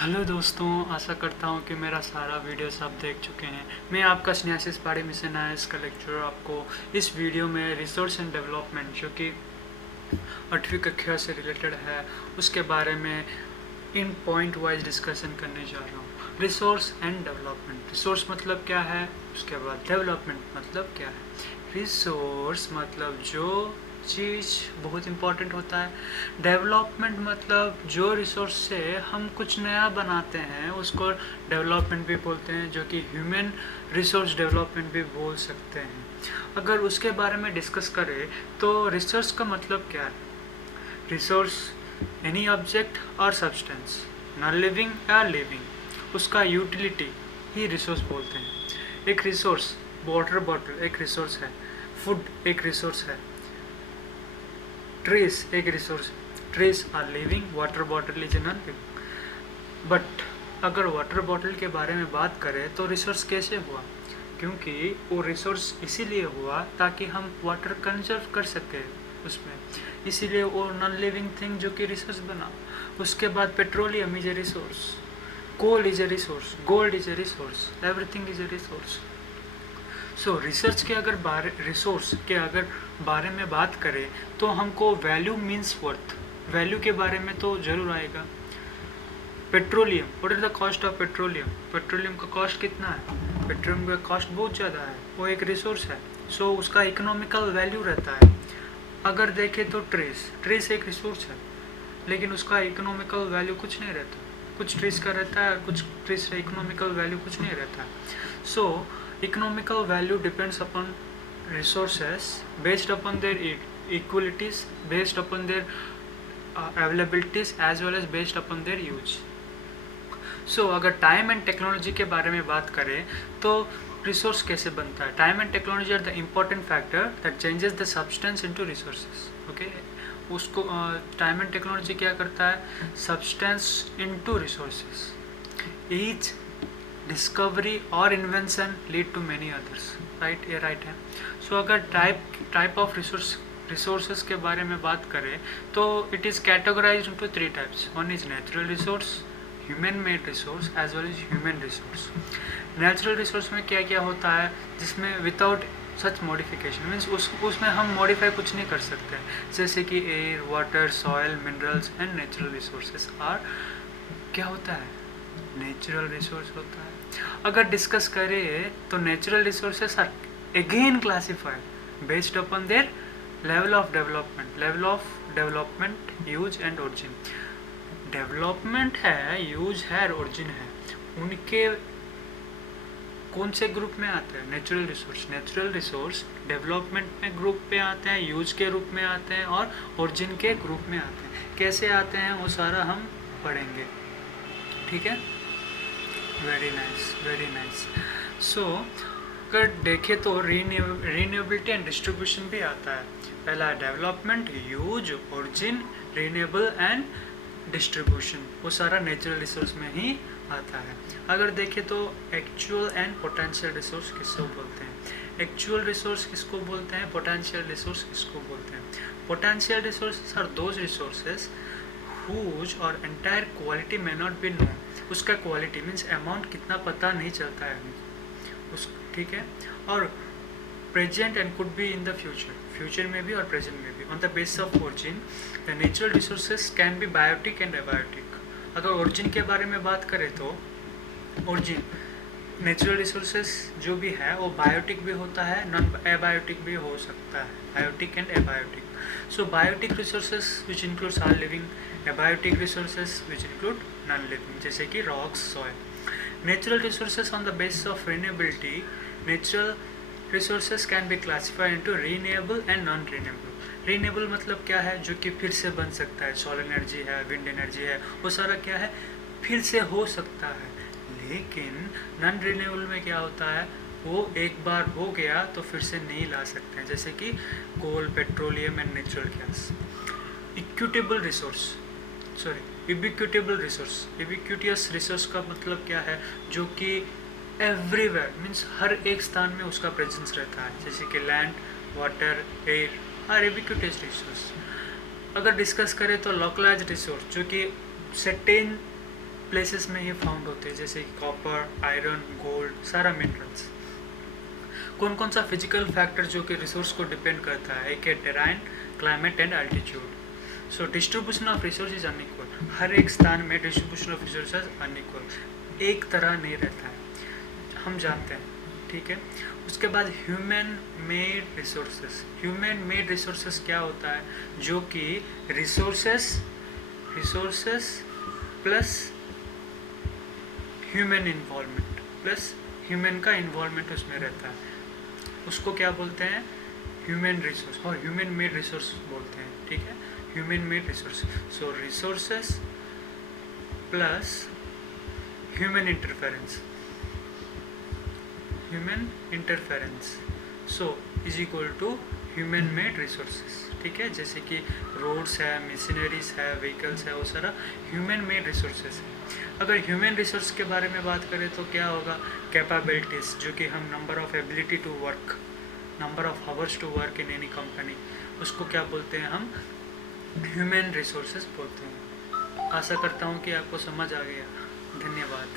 Hello दोस्तों, आशा करता हूँ कि मेरा सारा वीडियोस आप देख चुके हैं। मैं आपका स्नेहासिस पाड़ी मिशन आईएएस का लेक्चरर आपको इस वीडियो में रिसोर्स एंड डेवलपमेंट जो कि 8वीं कक्षा से रिलेटेड है उसके बारे में इन पॉइंट वाइज डिस्कशन करने जा रहा हूँ। रिसोर्स एंड डेवलपमेंट, रिसोर्स मतलब क्या है, उसके बाद डेवलपमेंट मतलब क्या है। रिसोर्स मतलब जो चीज़ बहुत इम्पोर्टेंट होता है। डेवलपमेंट मतलब जो रिसोर्स से हम कुछ नया बनाते हैं उसको डेवलपमेंट भी बोलते हैं, जो कि ह्यूमन रिसोर्स डेवलपमेंट भी बोल सकते हैं। अगर उसके बारे में डिस्कस करें तो रिसोर्स का मतलब क्या है। रिसोर्स एनी ऑब्जेक्ट और सब्सटेंस, नॉन लिविंग या लिविंग, उसका यूटिलिटी ही रिसोर्स बोलते हैं। एक रिसोर्स, वाटर बॉटल एक रिसोर्स है, फूड एक रिसोर्स है, ट्रीज एक रिसोर्स है। Trees are living, water bottle is non living. But अगर वाटर बॉटल के बारे में बात करें तो रिसोर्स कैसे हुआ, क्योंकि वो रिसोर्स इसीलिए हुआ ताकि हम वाटर कंजर्व कर सके उसमें, इसीलिए वो नॉन लिविंग थिंग जो कि रिसोर्स बना। उसके बाद petroleum is a resource, coal is a resource, gold is a resource, everything is a resource. So research के अगर रिसोर्स के अगर बारे में बात करें तो हमको वैल्यू मीन्स वर्थ, वैल्यू के बारे में तो जरूर आएगा। Petroleum, what is the cost of petroleum, petroleum का कॉस्ट कितना है, पेट्रोलियम का कॉस्ट बहुत ज़्यादा है, वो एक रिसोर्स है। सो उसका इकोनॉमिकल वैल्यू रहता है। अगर देखें तो ट्रेस एक रिसोर्स है, लेकिन उसका इकोनॉमिकल वैल्यू कुछ नहीं रहता। कुछ ट्रीज का रहता है, कुछ ट्रीज का इकोनॉमिकल वैल्यू कुछ नहीं रहता है। सो economical value depends upon resources based upon their equalities, based upon their availabilities as well as based upon their use. So अगर टाइम एंड टेक्नोलॉजी के बारे में बात करें तो रिसोर्स कैसे बनता है। Time and technology are the important factor that changes the substance into resources. Okay, उसको टाइम एंड टेक्नोलॉजी क्या करता है, substance into resources. Each discovery और invention lead to many others, right, ये राइट है। सो अगर टाइप ऑफ रिसोर्सेज के बारे में बात करें तो it is categorized into 3 types. One is natural resource, human made resource as well as human resource. Natural resource में क्या क्या होता है, जिसमें विदाउट सच मॉडिफिकेशन मीन्स उसमें हम मॉडिफाई कुछ नहीं कर सकते, जैसे कि air, water, soil, minerals and natural resources are क्या होता है, नेचुरल रिसोर्स होता है। अगर डिस्कस करें तो natural resources are again classified based upon their level of development, use and origin. Development है, यूज है, ओरिजिन है, उनके कौन से ग्रुप में आते हैं, नेचुरल रिसोर्स डेवलपमेंट में ग्रुप पे आते हैं, यूज के रूप में आते हैं और ओरिजिन के ग्रुप में आते हैं। कैसे आते हैं वो सारा हम पढ़ेंगे, ठीक है। Very nice, very nice. So अगर देखें तो रीन्यूएबिलिटी एंड डिस्ट्रीब्यूशन भी आता है। पहला development, use, origin, renewable and distribution, वो सारा नेचुरल रिसोर्स में ही आता है। अगर देखें तो एक्चुअल एंड पोटेंशियल रिसोर्स किसको बोलते हैं, एक्चुअल रिसोर्स किसको बोलते हैं, पोटेंशियल रिसोर्स किसको बोलते हैं। Potential resources are those resources whose और entire quality may not be known, उसका क्वालिटी मीन्स अमाउंट कितना पता नहीं चलता है उस, ठीक है। और present and could be in the future में भी और प्रेजेंट में भी। On the basis of origin the natural resources can be biotic and abiotic. अगर ओरिजिन के बारे में बात करें तो ओरिजिन नेचुरल रिसोर्सेज जो भी है वो बायोटिक भी होता है, नॉन एबायोटिक भी हो सकता है, biotic and abiotic. So biotic resources which includes are living, abiotic resources which include non living, जैसे कि rocks, soil. Natural resources on the basis of renewability, natural resources can be classified into renewable and non renewable. Renewable मतलब क्या है, जो कि फिर से बन सकता है, सोलर एनर्जी है, विंड एनर्जी है, वो सारा क्या है, फिर से हो सकता है। लेकिन नॉन रिन्यूएबल में क्या होता है, वो एक बार हो गया तो फिर से नहीं ला सकते हैं, जैसे कि coal, petroleum and natural gas. Equitable resource, sorry ubiquitous resource, ubiquitous resource का मतलब क्या है, जो कि एवरीवेयर मीन्स हर एक स्थान में उसका प्रेजेंस रहता है, जैसे कि land, water, air are ubiquitous resource. अगर डिस्कस करें तो लोकलाइज्ड रिसोर्स, जो कि सर्टेन प्लेसेस में ये फाउंड होते हैं, जैसे कॉपर, आयरन, गोल्ड, सारा मिनरल्स। कौन कौन सा फिजिकल फैक्टर जो कि रिसोर्स को डिपेंड करता है? एक है terrain, climate and altitude. So distribution of resource is unequal. हर एक स्थान में डिस्ट्रीब्यूशन ऑफ रिसोर्सेज अनइक्वल, एक तरह नहीं रहता है, हम जानते हैं, ठीक है। उसके बाद human made resources. Human made resources क्या होता है? जो कि resources plus human involvement, plus human का इन्वॉल्वमेंट उसमें रहता है, उसको क्या बोलते हैं? ह्यूमन रिसोर्स और ह्यूमन मेड रिसोर्स बोलते हैं, ठीक है। Human made resource, so resources plus human interference so is equal to human made resources, ठीक है। जैसे कि रोड्स है, मशीनरीज है, व्हीकल्स है, वो सारा ह्यूमन मेड रिसोर्सेस है। अगर ह्यूमन रिसोर्स के बारे में बात करें तो क्या होगा? कैपेबिलिटीज़, जो कि हम number of ability to work, number of hours to work in any company, उसको क्या बोलते हैं? हम ह्यूमन रिसोर्सेज बोलते हैं। आशा करता हूँ कि आपको समझ आ गया। धन्यवाद।